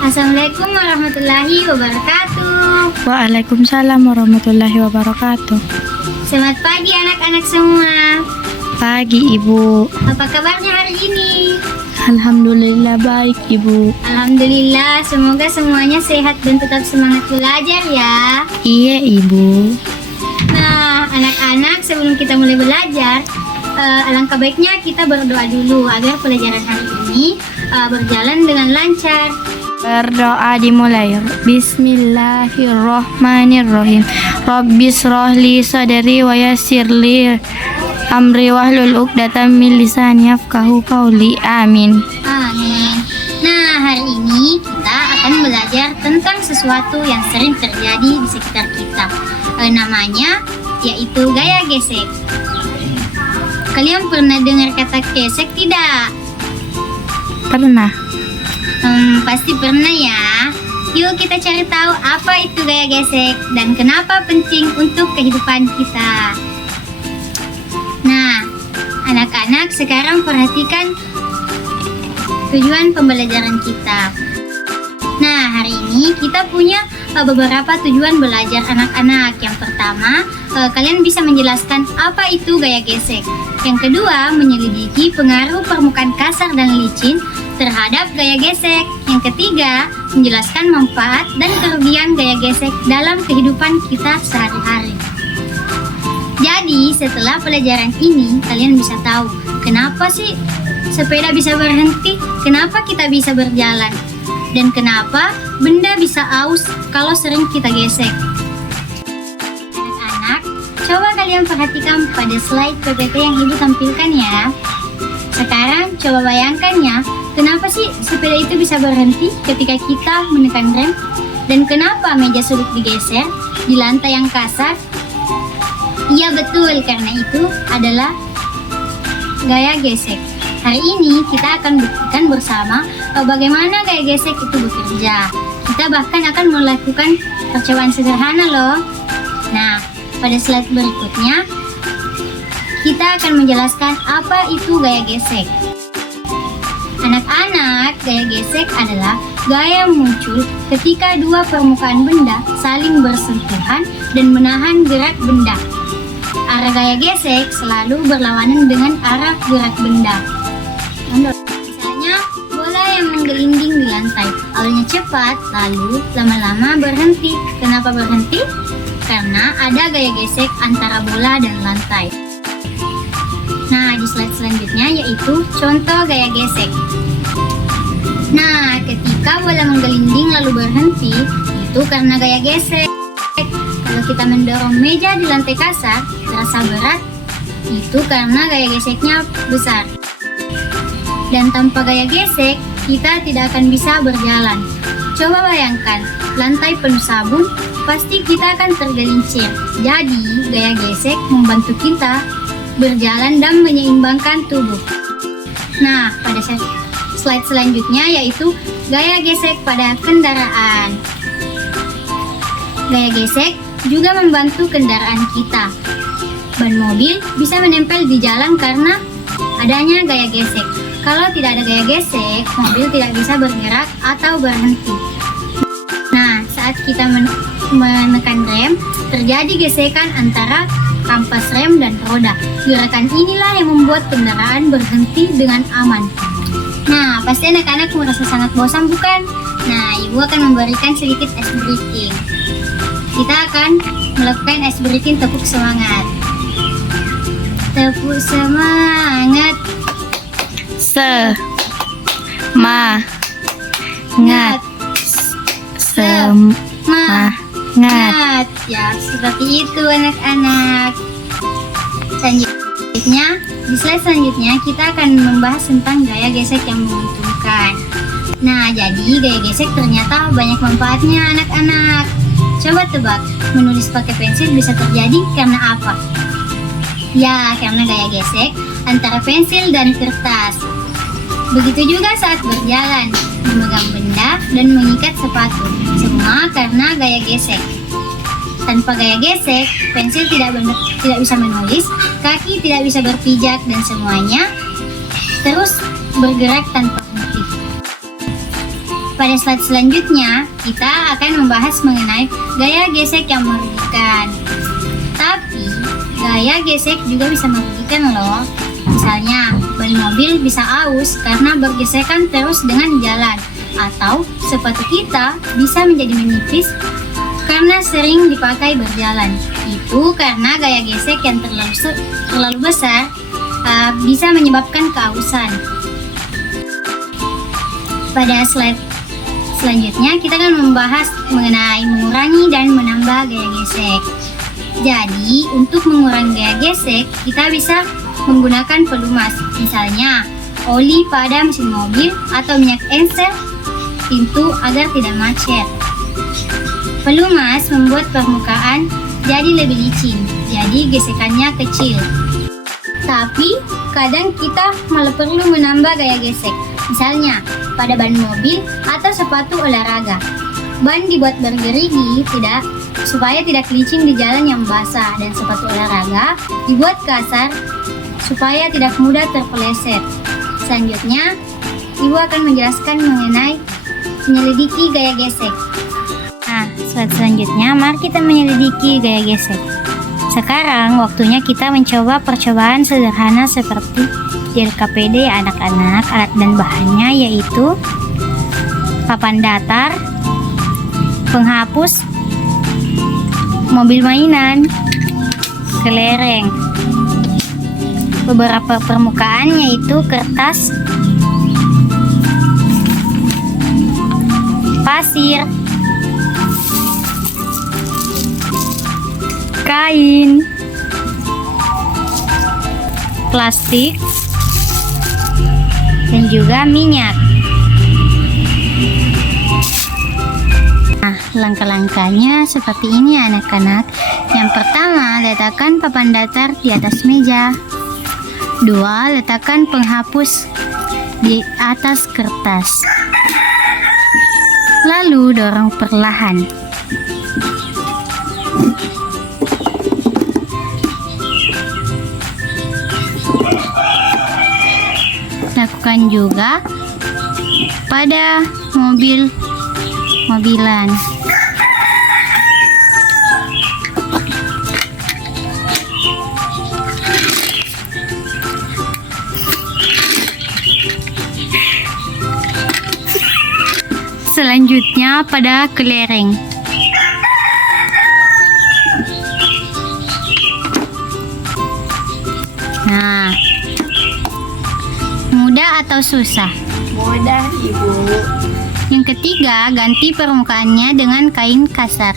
Assalamualaikum warahmatullahi wabarakatuh. Waalaikumsalam warahmatullahi wabarakatuh. Selamat pagi anak-anak semua. Pagi Ibu. Apa kabarnya hari ini? Alhamdulillah baik Ibu. Alhamdulillah, semoga semuanya sehat dan tetap semangat belajar ya. Iya Ibu. Nah, anak-anak, sebelum kita mulai belajar, alangkah baiknya kita berdoa dulu agar pelajaran hari ini berjalan dengan lancar. Berdoa dimulai. Bismillahirrohmanirrohim. Rabbis rohli sadari wa yassirli amri wahlul uqdatam min lisani yafqahu qawli. Amin. Amin. Nah, hari ini kita akan belajar tentang sesuatu yang sering terjadi di sekitar kita. Namanya yaitu gaya gesek. Kalian pernah dengar kata gesek tidak? Pernah. Pasti pernah ya. Yuk kita cari tahu apa itu gaya gesek dan kenapa penting untuk kehidupan kita. Nah, anak-anak sekarang perhatikan tujuan pembelajaran kita. Nah, hari ini kita punya beberapa tujuan belajar anak-anak. Yang pertama, kalian bisa menjelaskan apa itu gaya gesek. Yang kedua, menyelidiki pengaruh permukaan kasar dan licin terhadap gaya gesek. Yang ketiga, menjelaskan manfaat dan kerugian gaya gesek dalam kehidupan kita sehari-hari. Jadi, setelah pelajaran ini, kalian bisa tahu kenapa sih sepeda bisa berhenti, kenapa kita bisa berjalan, dan kenapa benda bisa aus kalau sering kita gesek. Anak-anak, coba kalian perhatikan pada slide PPT yang Ibu tampilkan ya. Sekarang coba bayangkan ya, kenapa sih sepeda itu bisa berhenti ketika kita menekan rem? Dan kenapa meja sulit digeser di lantai yang kasar? Iya betul, karena itu adalah gaya gesek. Hari ini kita akan buktikan bersama bagaimana gaya gesek itu bekerja. Kita bahkan akan melakukan percobaan sederhana loh. Nah, pada slide berikutnya kita akan menjelaskan apa itu gaya gesek. Anak-anak, gaya gesek adalah gaya yang muncul ketika dua permukaan benda saling bersentuhan dan menahan gerak benda. Arah gaya gesek selalu berlawanan dengan arah gerak benda. Misalnya, bola yang menggelinding di lantai. Awalnya cepat, lalu lama-lama berhenti. Kenapa berhenti? Karena ada gaya gesek antara bola dan lantai. Nah, di slide selanjutnya yaitu contoh gaya gesek. Nah, ketika bola menggelinding lalu berhenti, itu karena gaya gesek. Kalau kita mendorong meja di lantai kasar, terasa berat, itu karena gaya geseknya besar. Dan tanpa gaya gesek, kita tidak akan bisa berjalan. Coba bayangkan, lantai penuh sabun, pasti kita akan tergelincir. Jadi, gaya gesek membantu kita berjalan dan menyeimbangkan tubuh. Nah, pada slide selanjutnya yaitu gaya gesek pada kendaraan. Gaya gesek juga membantu kendaraan kita. Ban mobil bisa menempel di jalan karena adanya gaya gesek. Kalau tidak ada gaya gesek, mobil tidak bisa bergerak atau berhenti. Nah, saat kita menekan rem, terjadi gesekan antara kampas rem dan roda. Gerakan inilah yang membuat kendaraan berhenti dengan aman. Nah, pasti anak-anak merasa sangat bosan bukan? Nah, Ibu akan memberikan sedikit ice breaking. Kita akan melakukan ice breaking tepuk semangat. Tepuk semangat. Semangat. Ya, seperti itu anak-anak. Selanjutnya, di slide selanjutnya kita akan membahas tentang gaya gesek yang menguntungkan. Nah, jadi gaya gesek ternyata banyak manfaatnya anak-anak. Coba tebak, menulis pakai pensil bisa terjadi karena apa? Ya, karena gaya gesek antara pensil dan kertas. Begitu juga saat berjalan, memegang benda dan mengikat sepatu. Semua karena gaya gesek. Tanpa gaya gesek, pensil tidak bisa menulis, kaki tidak bisa berpijak, dan semuanya terus bergerak tanpa henti. Pada slide selanjutnya, kita akan membahas mengenai gaya gesek yang merugikan. Tapi, gaya gesek juga bisa merugikan loh. Misalnya, ban mobil bisa aus karena bergesekan terus dengan jalan. Atau, sepatu kita bisa menjadi menipis karena sering dipakai berjalan. Itu karena gaya gesek yang terlalu besar bisa menyebabkan keausan. Pada slide selanjutnya kita akan membahas mengenai mengurangi dan menambah gaya gesek. Jadi, untuk mengurangi gaya gesek, kita bisa menggunakan pelumas. Misalnya, oli pada mesin mobil atau minyak ensel pintu agar tidak macet. Pelumas membuat permukaan jadi lebih licin, jadi gesekannya kecil. Tapi, kadang kita malah perlu menambah gaya gesek. Misalnya, pada ban mobil atau sepatu olahraga. Ban dibuat bergerigi supaya tidak licin di jalan yang basah, dan sepatu olahraga dibuat kasar supaya tidak mudah terpeleset. Selanjutnya, Ibu akan menjelaskan mengenai menyelidiki gaya gesek. Nah, slide selanjutnya mari kita menyelidiki gaya gesek. Sekarang waktunya kita mencoba percobaan sederhana seperti di LKPD anak-anak. Alat dan bahannya yaitu papan datar, penghapus, mobil mainan, kelereng. Beberapa permukaan yaitu kertas, pasir, kain, plastik, dan juga minyak. Nah, langkah-langkahnya seperti ini anak-anak. Yang pertama, letakkan papan datar di atas meja. 2. Letakkan penghapus di atas kertas. Lalu dorong perlahan. Lakukan juga pada mobilan. Selanjutnya pada kelereng. Nah, mudah atau susah? Mudah, Ibu. Yang ketiga, ganti permukaannya dengan kain kasar.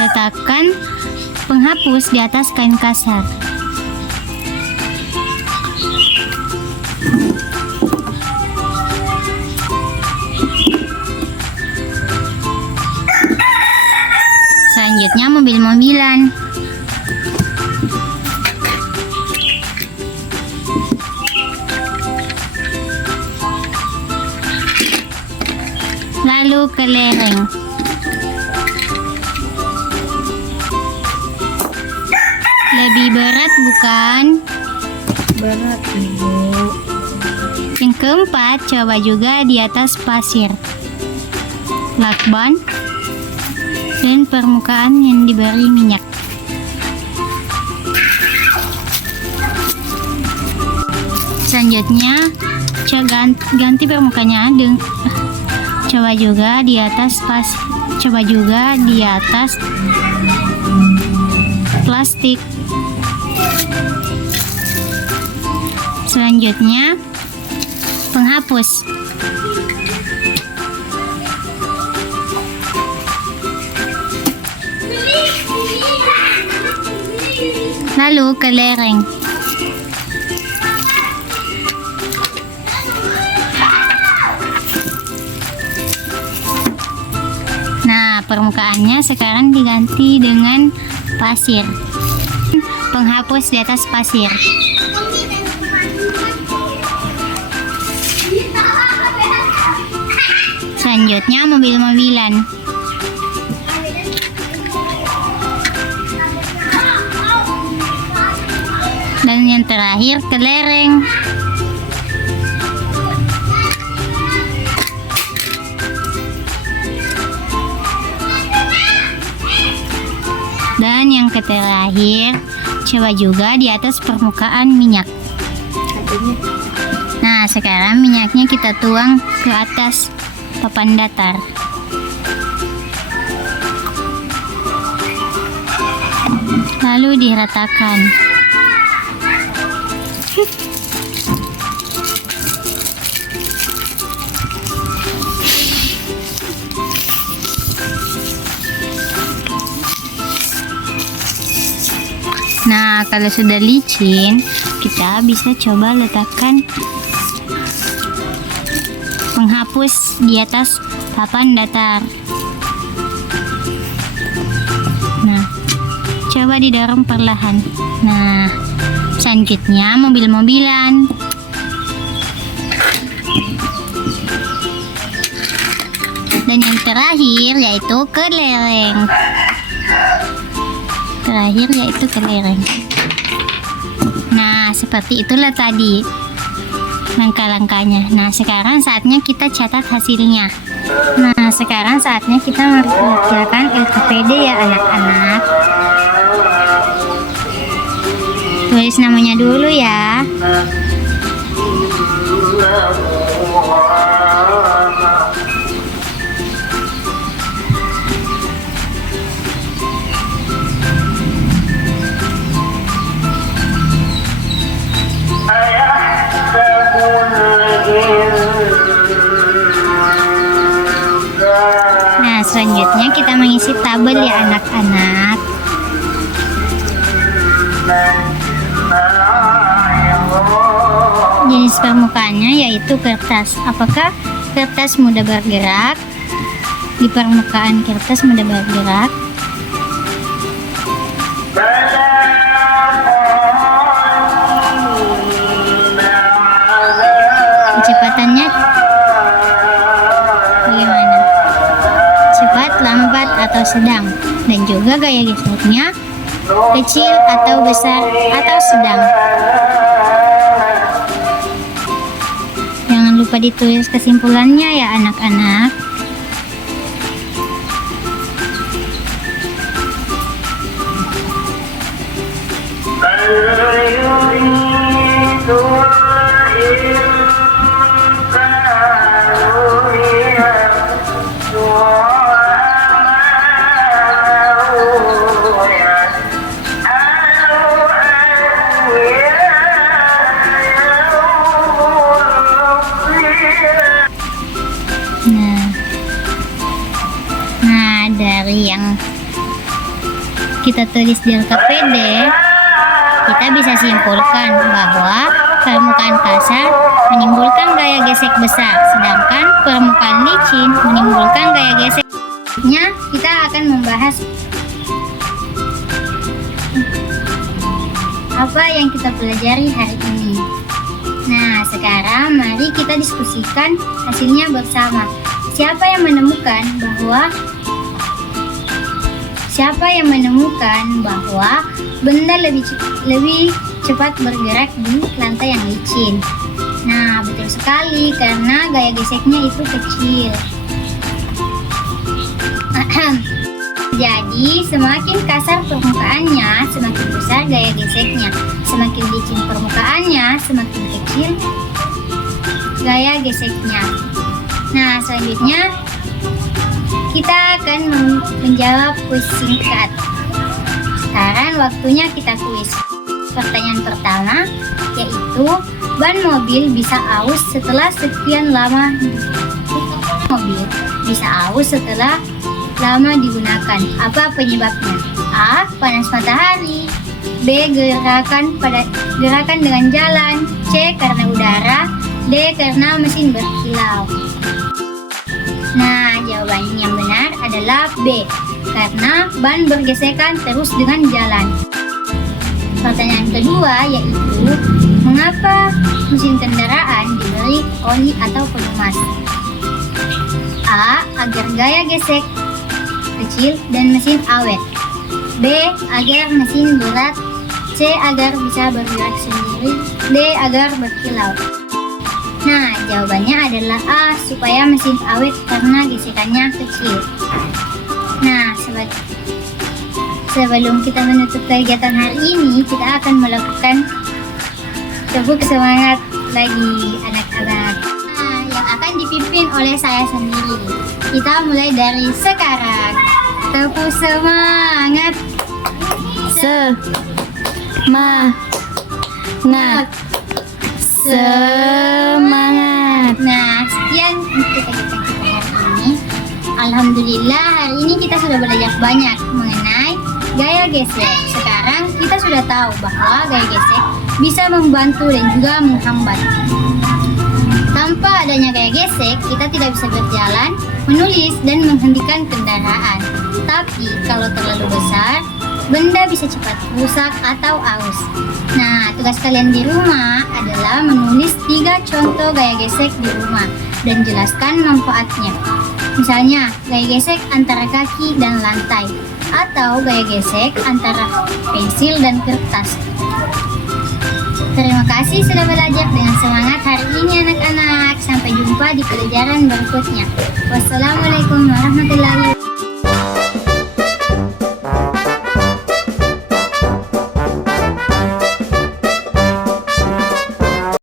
Letakkan penghapus di atas kain kasar. Selanjutnya mobil-mobilan. Lalu kelereng. Lebih berat bukan? Berat, Ibu. Yang keempat, coba juga di atas pasir, lakban, dan permukaan yang diberi minyak. Selanjutnya, ganti permukaannya coba juga di atas plastik. Selanjutnya, penghapus. Lalu kelereng. Nah, permukaannya sekarang diganti dengan pasir. Penghapus di atas pasir. Selanjutnya mobil-mobilan. Dan yang terakhir kelereng. Dan yang terakhir, coba juga di atas permukaan minyak. Nah, sekarang minyaknya kita tuang ke atas papan datar. Lalu diratakan. Nah, kalau sudah licin, kita bisa coba letakkan penghapus di atas papan datar. Nah, coba didorong perlahan. Nah, selanjutnya mobil-mobilan. Dan yang terakhir yaitu kelereng. Nah, seperti itulah tadi langkah-langkahnya. Nah, sekarang saatnya kita catat hasilnya. Nah, sekarang saatnya kita mengerjakan LKPD ya anak-anak. Tulis namanya dulu ya. Nah, selanjutnya kita mengisi tabel ya anak-anak. Jenis permukaannya yaitu kertas. Apakah kertas mudah bergerak? Di permukaan kertas mudah bergerak. Kecepatannya bagaimana? Cepat, lambat, atau sedang. Dan juga gaya geseknya kecil atau besar atau sedang. Jangan lupa ditulis kesimpulannya ya anak-anak. Nah, dari yang kita tulis di LKPD, kita bisa simpulkan bahwa permukaan kasar menimbulkan gaya gesek besar, sedangkan permukaan licin menimbulkan gaya geseknya. Kita akan membahas apa yang kita pelajari hari ini. Nah, sekarang mari kita diskusikan hasilnya bersama. Siapa yang menemukan bahwa benda lebih cepat bergerak di lantai yang licin? Nah, betul sekali, karena gaya geseknya itu kecil. Jadi, semakin kasar permukaannya, semakin besar gaya geseknya. Semakin licin permukaannya, semakin kecil gaya geseknya. Nah, selanjutnya kita akan menjawab kuis singkat. Sekarang waktunya kita kuis. Pertanyaan pertama yaitu, ban mobil bisa aus setelah sekian lama. Mobil bisa aus setelah lama digunakan. Apa penyebabnya? A. Panas matahari. B. Gerakan dengan jalan. C. Karena udara. D. Karena mesin berkilau. Nah, jawaban yang benar adalah B, karena ban bergesekan terus dengan jalan. Pertanyaan kedua yaitu, mengapa mesin kendaraan diberi oli atau pelumas? A. Agar gaya gesek kecil dan mesin awet. B. Agar mesin berat. C. Agar bisa bergerak sendiri. D. Agar berkilau. Nah, jawabannya adalah A. Supaya mesin awet karena gesekannya kecil. Nah, sebelum kita menutup kegiatan hari ini, kita akan melakukan tepuk semangat lagi anak-anak. Nah, yang akan dipimpin oleh saya sendiri. Kita mulai dari sekarang. Tepuk semangat. Semangat. Nah, sekian untuk kegiatan kita hari ini. Alhamdulillah, hari ini kita sudah belajar banyak mengenai gaya gesek. Sekarang kita sudah tahu bahwa gaya gesek bisa membantu dan juga menghambat. Tanpa adanya gaya gesek, kita tidak bisa berjalan, menulis, dan menghentikan kendaraan. Tapi kalau terlalu besar, benda bisa cepat rusak atau aus. Nah, tugas kalian di rumah adalah menulis 3 contoh gaya gesek di rumah dan jelaskan manfaatnya. Misalnya, gaya gesek antara kaki dan lantai, atau gaya gesek antara pensil dan kertas. Terima kasih sudah belajar dengan semangat hari ini anak-anak. Sampai jumpa di pelajaran berikutnya. Wassalamualaikum warahmatullahi wabarakatuh.